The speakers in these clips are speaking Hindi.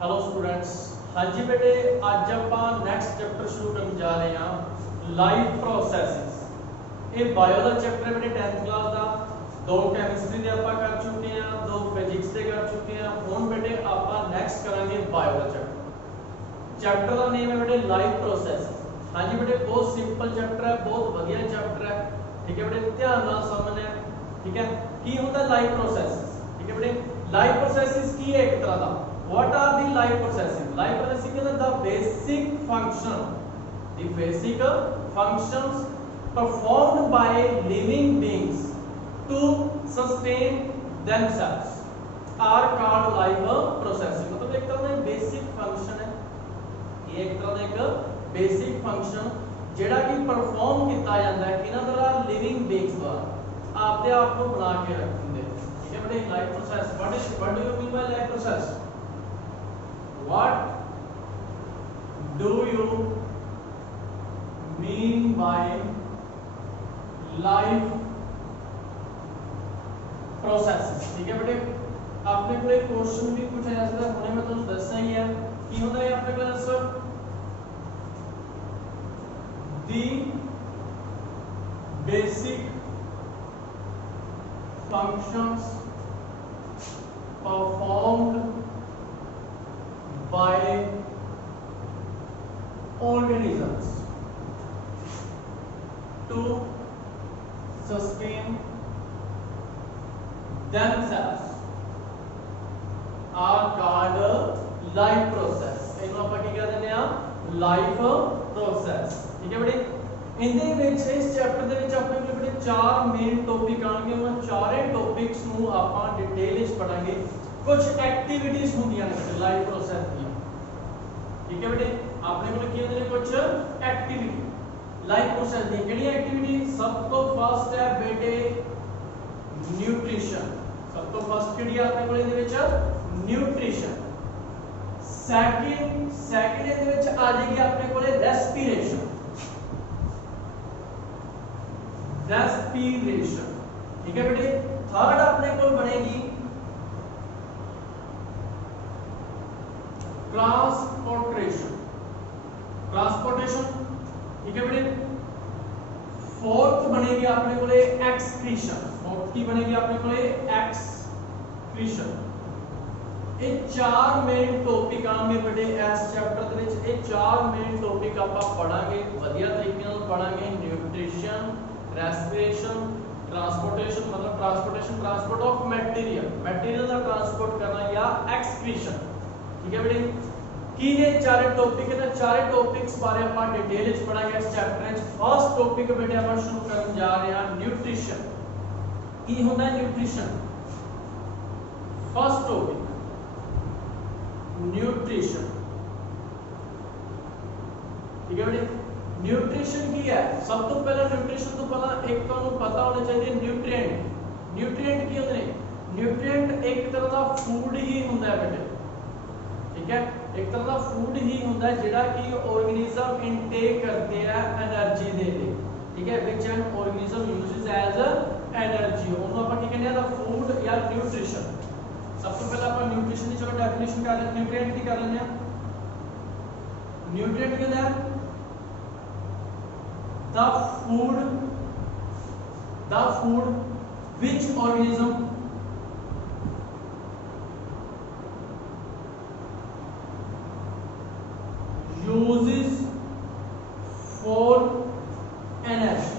Hello students. हाँ जी बेटे, आज आप नैक्सट चैप्टर शुरू करने जा रहे हैं लाइफ प्रोसैसेस। ये बायो का चैप्टर है बेटे 10th क्लास का। दो केमिस्ट्री के आप कर चुके हैं, दो फिजिक्स के कर चुके हैं। हुण बेटे आप नैक्सट करांगे बायो का चैप्टर। चैप्टर का नेम है बेटे लाइफ प्रोसैसेस। हाँ जी बेटे, बहुत सिंपल चैप्टर है, बहुत बढ़िया चैप्टर है। ठीक है बेटे, ध्यान नाल समझना है। ठीक है, की होता है लाइफ प्रोसैसेस। ठीक है बेटे, लाइफ प्रोसैसेस की है एक तरह का। What are the life processes? Life processing is the basic function, the basic functions performed by living beings to sustain themselves are called life processing. मतलब एक तरह का basic function है, ये एक तरह का basic function जेड़ा कि परफॉर्म किया जाता है किना द्वारा, लिविंग बीइंग्स द्वारा आपने आप को बना के रखते हैं। ठीक है बेटे, life process what do you mean by life process? What do you mean by life processes? ठीक है बेटे, आपने कोई क्वेश्चन भी पूछा जा सकता है, होने में तो दसना ही है कि होता है आपने class the basic functions performed by organisms to sustain themselves are called life process. इनको ਆਪਾਂ ਕੀ ਕਹਿ ਦਿੰਦੇ ਆ? Life process. ਠੀਕ ਹੈ ਬੇਟੇ, ਇਹਦੇ ਵਿੱਚ ਇਸ ਚੈਪਟਰ ਦੇ ਵਿੱਚ ਆਪਣੇ ਕੋਲ ਬੇਟੇ ਚਾਰ ਮੇਨ ਟੌਪਿਕ ਆਣਗੇ। ਉਹਨਾਂ ਚਾਰੇ ਟੌਪਿਕਸ ਨੂੰ ਆਪਾਂ ਡਿਟੇਲ ਵਿੱਚ ਪੜਾਂਗੇ। कुछ एक्टिविटीज होंदियां ने लाइफ प्रोसेस दी। ठीक है बेटे, आपने को की होंदे ने कुछ एक्टिविटी लाइफ प्रोसेस दी। केड़ी एक्टिविटी? सब तो फर्स्ट है बेटे न्यूट्रिशन। सब तो फर्स्ट केड़ी है आपने को इहदे विच न्यूट्रिशन। सेकंड इहदे विच आ जाएगी आपने को रेस्पिरेशन। ठीक है बेटे, थर्ड अपने को बनेगी ट्रांसपोर्टेशन। ठीक है बेटे, फोर्थ बनेगी अपने को एक्सक्रीशन। फोर्थ की बनेगी अपने को एक्सक्रीशन। ये चार मेन टॉपिक आएंगे बेटे इस चैप्टर दे विच। ये चार मेन टॉपिक आप पढ़ांगे, वधिया तरीके नाल पढ़ांगे। न्यूट्रिशन, रेस्पिरेशन, ट्रांसपोर्टेशन मतलब ट्रांसपोर्ट ऑफ मटेरियल का ट्रांसपोर्ट करना या एक्सक्रीशन। ठीक है बेटे, की ये चारे टॉपिक है, चारे टॉपिक्स बारे अपन डिटेल में पढ़ांगे इस चैप्टर में। फर्स्ट टॉपिक बेटे अपन शुरू करने जा रहे हैं न्यूट्रिशन। की होता है न्यूट्रिशन? First topic nutrition. ठीक है बेटे, न्यूट्रिशन की है सब तो पहला न्यूट्रिशन तो पहला एक तो पता होना चाहिए न्यूट्रिएंट। न्यूट्रिएंट की होते हैं? न्यूट्रिएंट एक तरह का फूड ही होता है बेटे। ठीक है, एक तरह का फूड ही होता है जेड़ा कि ऑर्गेनिज्म इनटेक करते हैं एनर्जी दे लिए। ठीक है, which an organism uses as energy, उनको अपन की कहते हैं फूड या न्यूट्रिशन। सब तो पहले अपन न्यूट्रिशन की चलो डेफिनेशन कर लेते हैं। न्यूट्रिएंट की कर लेते हैं। न्यूट्रिएंट क्या है? The food which organism uses for energy।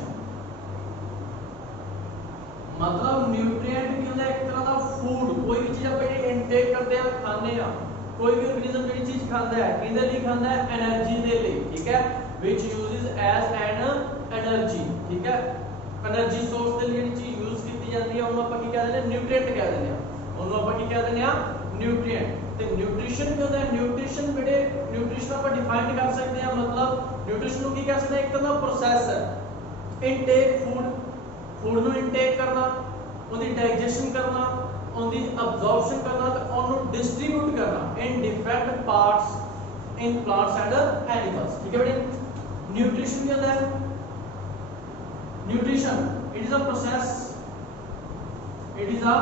मतलब न्यूट्रिएंट की होता है एक तरह का फूड। कोई भी चीज अपन इनटेक करते हैं, खाने हैं, कोई भी ऑर्गेनिज्म जो चीज खाता है किधर लिए खाता है? एनर्जी दे लिए। ठीक है, which uses as an energy। ठीक है, एनर्जी सोर्स के लिए चीज यूज की जाती है, उनको अपन की कह देते हैं न्यूट्रिएंट कह देते हैं। उनको अपन की कह देते हैं न्यूट्रिएंट। तो न्यूट्रिशन क्या होता है? न्यूट्रिशन बेटे न्यूट्रिशन आप डिफाइन कर सकते हैं। मतलब न्यूट्रिशन को की कह सकते हैं? एक तरह का प्रोसेस है। इनटेक फूड नु इनटेक करना, उनकी डाइजेशन करना, उनकी अब्जॉर्प्शन करना ते उन्हें डिस्ट्रीब्यूट करना in different parts in plants and animals. ठीक है बेटे, न्यूट्रिशन क्या होता है? Nutrition it is a process, it is a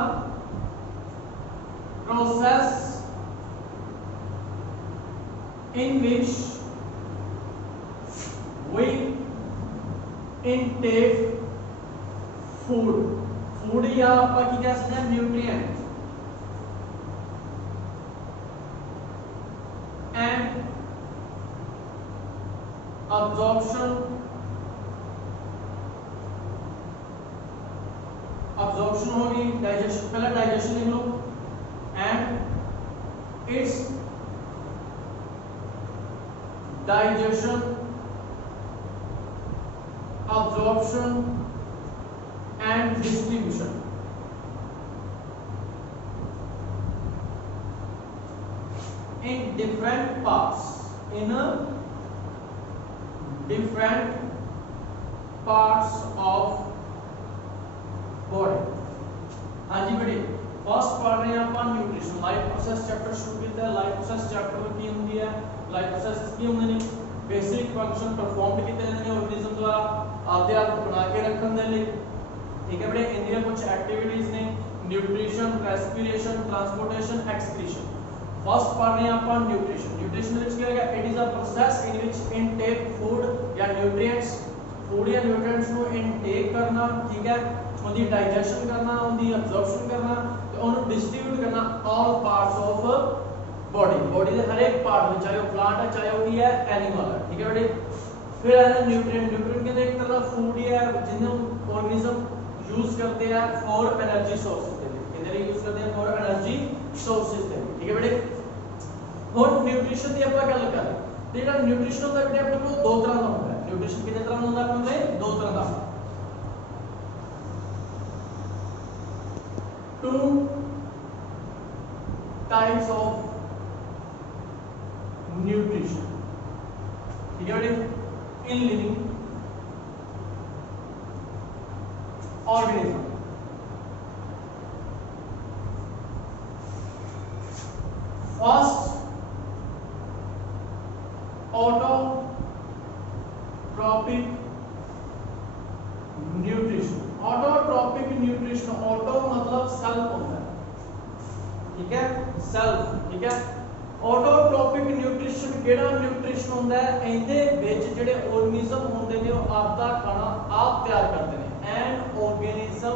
process in which we intake food या आपका की कह सकते हैं न्यूट्रिएंट and absorption होगी डाइजेशन, पहला डाइजेशन लिख लो and its digestion, absorption and distribution. In different parts, in different parts of body. हाँ जी बेटे, फर्स्ट पढ़ रहे हैं अपन न्यूट्रिशन लाइफ प्रोसेस चैप्टर शुरू किया है। लाइफ प्रोसेस चैप्टर में की होंगी है लाइफ प्रोसेस की होंगे ने बेसिक फंक्शन परफॉर्म किए जाते हैं ऑर्गेनिज्म द्वारा आपदे आप बना के रखने दे लिए। ठीक है बेटे, इनके कुछ एक्टिविटीज ने nutrition, respiration, transportation, excretion. First पढ़ रहे हैं अपन न्यूट्रिशन। न्यूट्रिशन में क्या है? It is a process in which intake food या न्यूट्रिएंट्स, फूड या न्यूट्रिएंट्स को इनटेक करना, ठीक है, उनकी डाइजेशन करना, उनकी एब्जॉर्प्शन करना ते उन्हें डिस्ट्रीब्यूट करना all parts of body, body के हर एक पार्ट में, चाहे वो प्लांट है चाहे वो है एनिमल है। ठीक है बेटे, फिर है न्यूट्रिएंट। न्यूट्रिएंट के एक तरह फूड ही है जिन्हें ऑर्गेनिज्म यूज करते हैं फॉर एनर्जी सोर्सेज के लिए, किधर यूज करते हैं फॉर एनर्जी सोर्सेज के लिए। ठीक है बेटे, और न्यूट्रिशन की ਆਪਾਂ ਗੱਲ ਕਰ ਤੇ ਜਿਹੜਾ न्यूट्रिशन ਹੁੰਦਾ बेटे ਆਪਣੇ ਕੋਲ ਦੋ ਤਰ੍ਹਾਂ ਦਾ ਹੁੰਦਾ ਹੈ। न्यूट्रिशन ਕਿੰਨੇ ਤਰ੍ਹਾਂ ਦਾ ਹੁੰਦਾ ਆਪਣੇ ਕੋਲ? ਦੋ ਤਰ੍ਹਾਂ ਦਾ। Two types of nutrition. ठीक है बेटे, in living organism. First, autotrophic nutrition. Autotrophic nutrition, auto मतलब सेल्फ होता है, ठीक है, सेल्फ। ठीक है, ऑटोट्रॉपिक न्यूट्रिशन केड़ा न्यूट्रिशन होता है? इहदे विच जिहड़े ऑर्गेनिज्म होंदे ने वो आपदा खाना आप तैयार करते हैं। An organism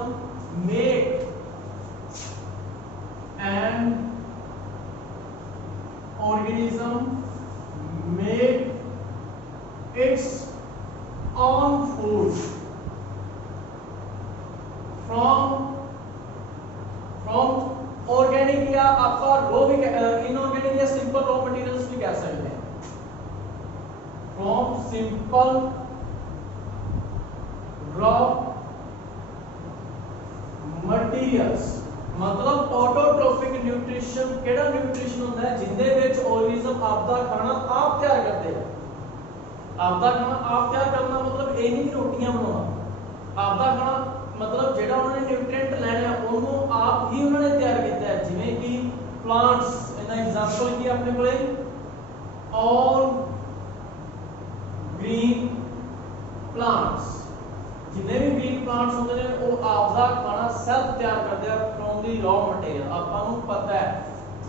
make it's own food from organic या आपका रॉ भी, इनऑर्गेनिक या सिंपल रॉ मटेरियल्स भी कह सकते हैं। फ्रॉम सिंपल रॉ मटेरियल्स मतलब ऑटोट्रॉफिक न्यूट्रिशन केड़ा न्यूट्रिशन होता है जिंदे विच ऑर्गेनिज्म आपदा खाना आप तैयार करते हैं। आपदा खाना आप तैयार करना मतलब ये नहीं रोटियां बनाना। आपदा खाना मतलब जेड़ा उन्होंने न्यूट्रिएंट लेने उन्होंने आप ही उन्होंने तैयार किया है। जिवें कि प्लांट्स, इनका एग्जांपल की अपने कोले ऑल ग्रीन प्लांट्स, जितने भी ग्रीन प्लांट्स होते हैं वो आपदा खाना सेल्फ तैयार करते हैं फ्रॉम दी रॉ मटेरियल। आपको पता है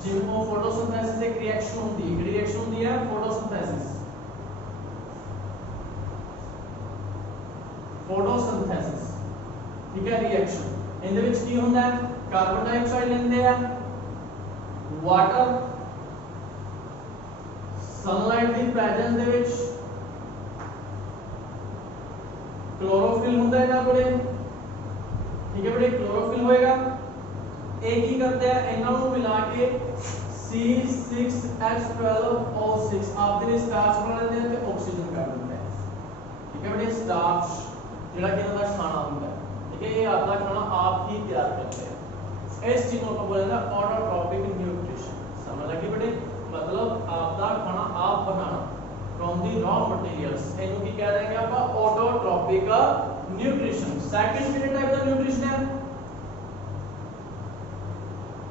जिनको फोटोसिंथेसिस एक रिएक्शन होती है, रिएक्शन होती है फोटोसिंथेसिस। फोटोसिंथेसिस ठीक है, रिएक्शन इनदे विच की होंदा है? कार्बन डाइऑक्साइड लेंदे आ, वाटर, सनलाइट दी प्रेजेंस दे विच क्लोरोफिल होंदा है इना कोले। ठीक है बेटे, क्लोरोफिल होएगा, एक ही करते हैं इन्हां नूं मिला के C6H12O6 आप दे स्टार्च बना लेते हैं ते ऑक्सीजन कर देते हैं। ठीक है बेटे, स्टार्च जेड़ा कि इनका खाना होता है, ठीक है, ये आपका खाना आप ही तैयार करते हैं। इस चीज को बोलते हैं ऑटोट्रॉपिक न्यूट्रिशन। समझ लगी बेटे, मतलब आपका खाना आप बनाना फ्रॉम दी रॉ मटेरियल्स, इनको की कह देंगे आप ऑटोट्रॉपिक न्यूट्रिशन। सेकंड किस टाइप का न्यूट्रिशन है?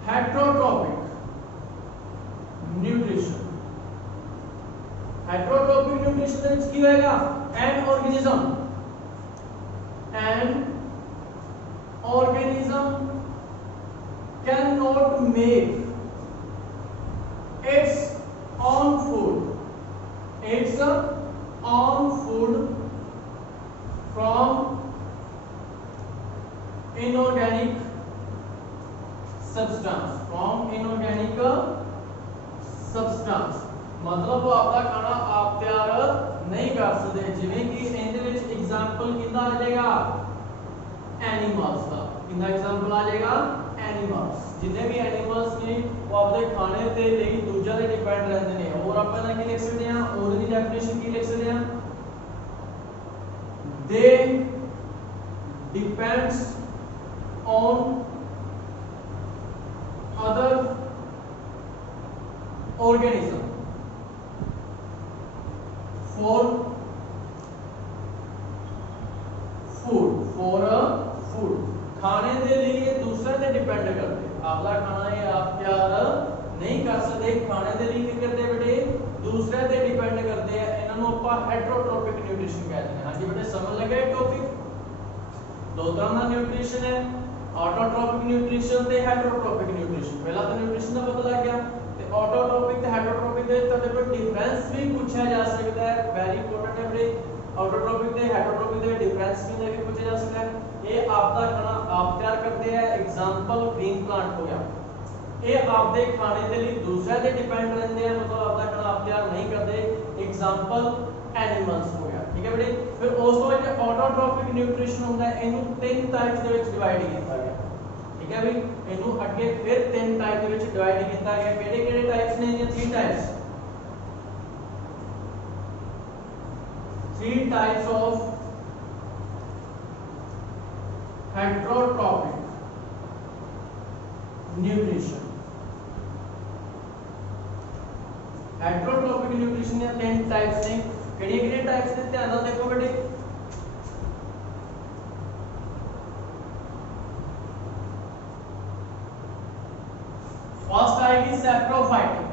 Heterotrophic nutrition. हेटरोट्रॉपिक न्यूट्रिशन ਦੇ ਵਿੱਚ ਕੀ ਹੋਏਗਾ? An organism cannot make its own food its own food from inorganic substance, from inorganic substance, मतलब वो आपका खाना आप तैयार नहीं कर सकते। जिवें कि इहदे विच एग्जांपल किंदा आ जाएगा, एनिमल्स का। किंदा एग्जांपल आ जाएगा, एनिमल्स। जिन्ने भी एनिमल्स ने वो अपने खाने ते ਲਈ दूजा ते डिपेंड रहते हैं। और ਆਪਾਂ ਇਹਦਾ ਕੀ ਲਿਖ ਸਕਦੇ ਹਾਂ, और ਦੀ ਡੈਫੀਨੇਸ਼ਨ ਕੀ ਲਿਖ ਸਕਦੇ ਹਾਂ, they depends on other organism for food, खाने के लिए दूसरे पे डिपेंड करते। आपका खाना ये आप तैयार नहीं कर सकते, खाने के लिए क्या करते बेटे, दूसरे पे डिपेंड करते हैं। इन्होंने आप हेटरोट्रोपिक न्यूट्रिशन कहते हैं। हाँ जी बेटे समझ लगे टॉपिक। दो तरह का न्यूट्रिशन है, ऑटोट्रोपिक न्यूट्रिशन ते हेटरोट्रोपिक न्यूट्रिशन। पहला तो न्यूट्रिशन का पता लग गया, ते ऑटोट्रोपिक ते हेटरोट्रोपिक दे ਤੁਹਾਡੇ ਕੋਲ डिफरेंस भी पूछा जा सकता है। वेरी इंपॉर्टेंट है बेटे, ऑटोट्रोपिक ते हेटरोट्रोपिक दे डिफरेंस भी पूछा जा सकता है। ये आपका खाना आप तैयार करते हैं, एग्जांपल ग्रीन प्लांट हो गया। ये आपके खाने के लिए दूसरे पे डिपेंड रहते हैं, मतलब आपका खाना आप तैयार नहीं करते, एग्जांपल एनिमल्स हो गया। ठीक है बेटे। फिर उस तो जो ऑटोट्रोपिक न्यूट्रिशन होता है, इनू तीन टाइप्स ਦੇ ਵਿੱਚ डिवाइड किया गया। ठीक है भाई, इनू अगे फिर तीन टाइप ਦੇ ਵਿੱਚ डिवाइड किया गया। ਕਿਹੜੇ टाइप्स ने, ये three types, three types of heterotrophic nutrition. Heterotrophic nutrition के तीन टाइप्स ने। किहड़े टाइप्स ने, ध्यान नाल देखो बेटे। फर्स्ट आएगी सैप्रोफाइटिक,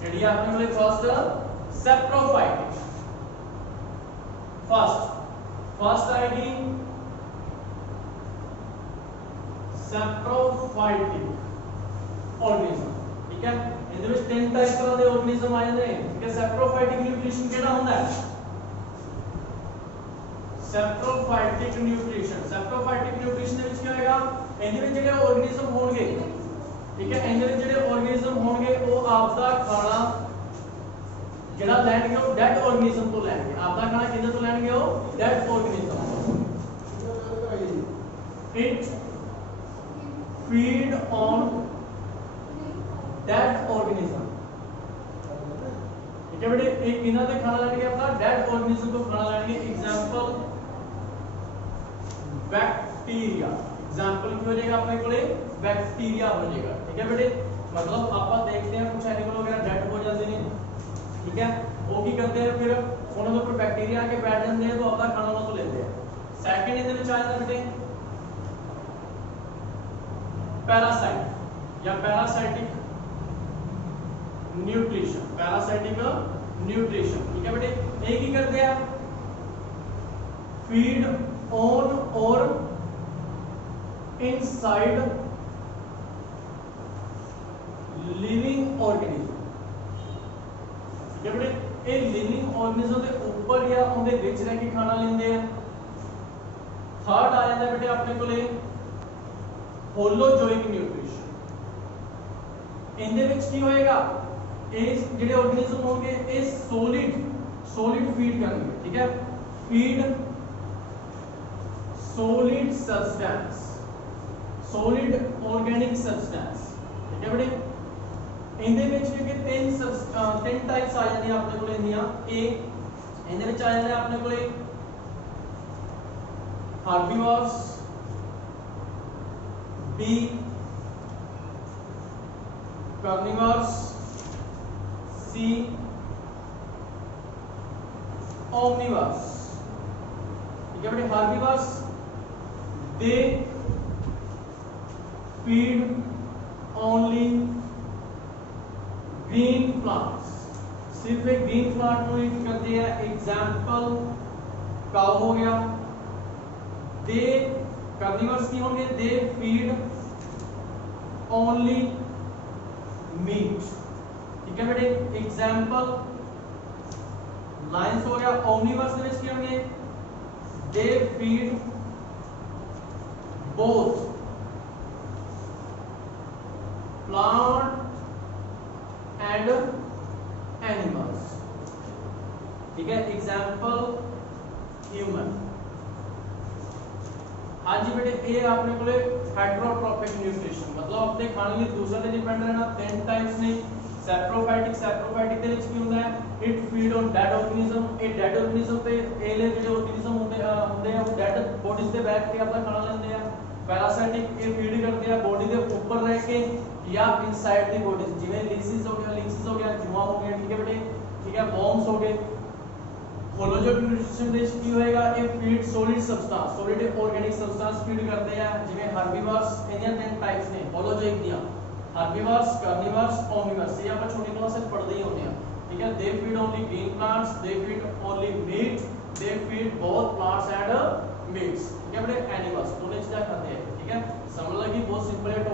जिहड़ी आपने बोले फर्स्ट सैप्रोफाइटिक। फर्स्ट आएगी सैप्रोफाइटिक ऑर्गेनिज्म। ठीक है, ਇਹਦੇ ਵਿੱਚ तीन टाइप तरह के ऑर्गेनिज्म आ जाते हैं। ठीक है, सैप्रोफाइटिक न्यूट्रिशन ਕਿਹੜਾ ਹੁੰਦਾ है, सैप्रोफाइटिक न्यूट्रिशन। सैप्रोफाइटिक न्यूट्रिशन ਦੇ ਵਿੱਚ ਕੀ ਹੋਏਗਾ, ਇਹਦੇ ਵਿੱਚ ਜਿਹੜੇ ऑर्गेनिज्म ਹੋਣਗੇ, ठीक है, ਇਹਦੇ ਵਿੱਚ ਜਿਹੜੇ ऑर्गेनिज्म ਹੋਣਗੇ ਉਹ ਆਪਦਾ ਖਾਣਾ ਜਿਹੜਾ ਲੈਣਗੇ ਉਹ ਡੈਡ ऑर्गेनिज्म ਤੋਂ ਲੈਣਗੇ। ਆਪਦਾ ਖਾਣਾ ਕਿਹਦੇ ਤੋਂ ਲੈਣਗੇ, ਉਹ dead organism. It feed on dead organism। ठीक है बेटे, एक किना से खाना लेंगे, अपना डेड ऑर्गेनिज्म को खाना लेंगे। Example bacteria. एग्जांपल क्या हो जाएगा अपने कोले, बैक्टीरिया हो जाएगा। ठीक है बेटे, मतलब आप देखते हैं कुछ एनिमल वगैरह डेड हो जाते हैं। ठीक है, वो की करते हैं, फिर उन्होंने ऊपर बैक्टीरिया आके बैठ जाते हैं, तो अपना खाना उन्होंने लेते हैं। सेकंड इनके विच आ जाता बेटे पैरासाइट या पैरासाइटिक न्यूट्रिशन। Parasitic nutrition. ठीक है बेटे, एक ही करते हैं, फीड ऑन और इनसाइड लिविंग ऑर्गेनिज्म। ठीक है बेटे, ये लिविंग ऑर्गेनिज्म के ऊपर या उनके विच रह के खाना लेंदे हैं। थर्ड आ जाता है बेटे अपने कोले होलोजोइक न्यूट्रिशन। इनदे विच की होएगा, इस जेडे ऑर्गेनिज्म होंगे ये सॉलिड फीड करेंगे। ठीक है, feed solid substance, solid organic substance. ठीक है बेटे, इनदे विच के तीन टाइप्स आ जाती हैं अपने कोले इंदियां। ए इनदे विच आ जाते हैं अपने कोले हार्बीवोर्स, बी कार्निवोर्स, सी ओमनिवोर्स। ठीक है बेटे, हार्बीवोर्स दे फीड ओनली ग्रीन प्लांट्स। सिर्फ एक ग्रीन प्लांट को ईट करते हैं। एग्जांपल काउ हो गया। दे कार्निवोर्स की होंगे, दे फीड ओनली मीट। ठीक है बेटे। एग्जाम्पल लाइन्स हो गया, ओमनीवर्स ਦੇ ਵਿੱਚ ਕੀ ਹੋਣਗੇ, दे feed both plant and animals, ठीक है। Example human. हाँ जी बेटे, ये अपने को हेटरोट्रोपिक न्यूट्रिशन मतलब अपने खाने लिए दूसरे ते डिपेंड रहना। तीन टाइप्स ने, सैप्रोफाइटिक। सैप्रोफाइटिक ਦੇ ਵਿੱਚ ਕੀ ਹੁੰਦਾ ਹੈ, it feed on dead organism. ਇਹ डेड ऑर्गेनिज्म ਤੇ ਇਹਲੇ ਜਿਹੜੇ ऑर्गेनिज्म ਹੁੰਦੇ ਆ ਉਹ डेड बॉडीज ਤੇ ਬੈਠ ਕੇ ਆਪਣਾ ਖਾਣਾ ਲੈਂਦੇ ਆ। पैरासाइटिक ये फीड करते हैं बॉडी के ऊपर रह के या इनसाइड दी बॉडी, जिਵੇਂ लीसिस हो गया, जुआ हो गया, ठीक है बेटे, ठीक है, वॉर्म्स हो गए। होलोजोइक न्यूट्रिशन ਦੇ ਵਿੱਚ ਕੀ ਹੋਏਗਾ, ਇਹ feed solid substance, solid organic substance feed ਕਰਦੇ ਆ। ਜਿਵੇਂ ਹਰਬੀਵਰਸ, ਇਹਦੀਆਂ ਤਿੰਨ ਟਾਈਪਸ ਨੇ ਹੋਲੋਜੋਇਕ ਦੀਆਂ, ਹਰਬੀਵਰਸ, ਕਾਰਨੀਵਰਸ, ਓਮਨੀਵਰਸ। ਇਹ ਆਪਾਂ ਛੋਟੀ ਕਲਾਸ ਵਿੱਚ ਪੜ੍ਹਦੇ ਹੀ ਹੁੰਦੇ ਆ, ठीक है। They feed only green plants, they feed only meat, they feed both plants and meats, ठीक है बेटे। एनिमल्स दोनों चीजें खाते हैं, ठीक है। समझ लगी, बहुत सिंपल है।